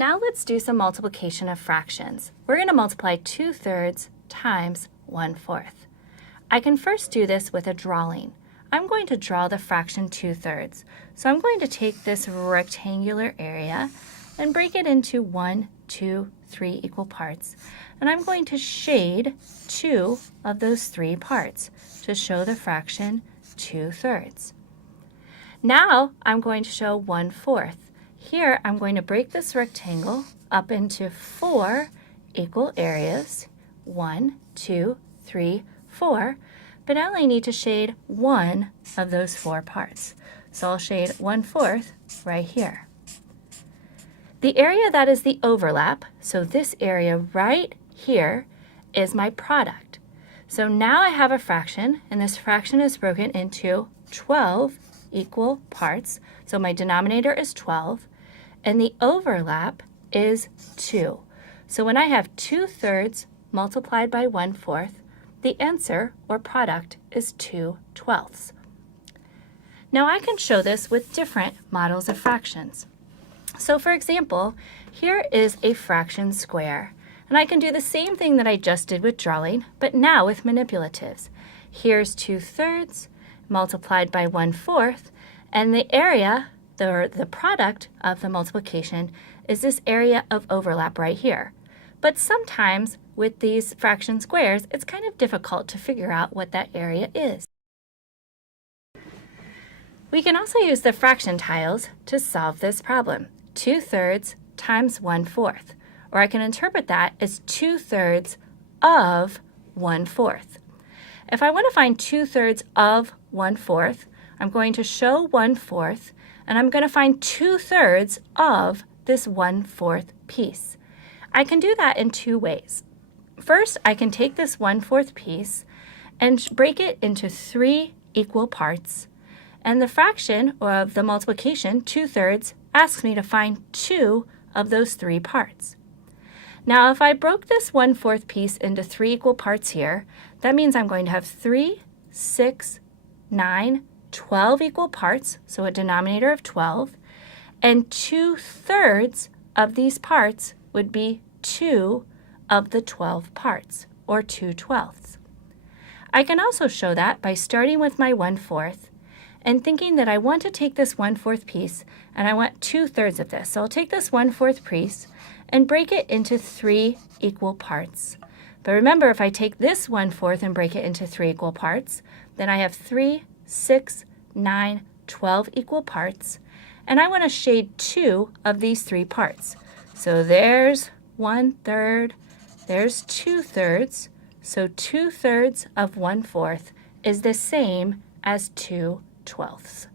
Now let's do some multiplication of fractions. We're going to multiply 2/3 times 1/4. I can first do this with a drawing. I'm going to draw the fraction 2/3. So I'm going to take this rectangular area and break it into 1, 2, 3 equal parts. And I'm going to shade 2 of those 3 parts to show the fraction 2/3. Now I'm going to show 1/4. Here I'm going to break this rectangle up into 4 equal areas, 1, 2, 3, 4, but I only need to shade 1 of those 4 parts. So I'll shade 1/4 right here. The area that is the overlap, so this area right here, is my product. So now I have a fraction, and this fraction is broken into 12 equal parts. So my denominator is 12, and the overlap is 2. So when I have 2/3 multiplied by 1/4, the answer, or product, is 2/12. Now I can show this with different models of fractions. So for example, here is a fraction square, and I can do the same thing that I just did with drawing, but now with manipulatives. Here's 2/3 multiplied by 1/4, and the area, the product of the multiplication, is this area of overlap right here. But sometimes with these fraction squares, it's kind of difficult to figure out what that area is. We can also use the fraction tiles to solve this problem. 2/3 times 1/4, or I can interpret that as 2/3 of 1/4. If I want to find 2/3 of 1/4, I'm going to show 1/4, and I'm going to find 2/3 of this 1/4 piece. I can do that in 2 ways. First, I can take this 1/4 piece and break it into 3 equal parts, and the fraction of the multiplication, 2/3, asks me to find 2 of those 3 parts. Now, if I broke this 1/4 piece into 3 equal parts here, that means I'm going to have 3, 6, 9, 12 equal parts, so a denominator of 12, and 2/3 of these parts would be 2 of the 12 parts, or 2/12. I can also show that by starting with my 1/4 and thinking that I want to take this 1/4 piece and I want 2/3 of this. So I'll take this 1/4 piece and break it into 3 equal parts. But remember, if I take this 1/4 and break it into 3 equal parts, then I have 3, 6, 9, 12 equal parts, and I want to shade 2 of these 3 parts. So there's 1/3, there's 2/3, so 2/3 of 1/4 is the same as 2/12.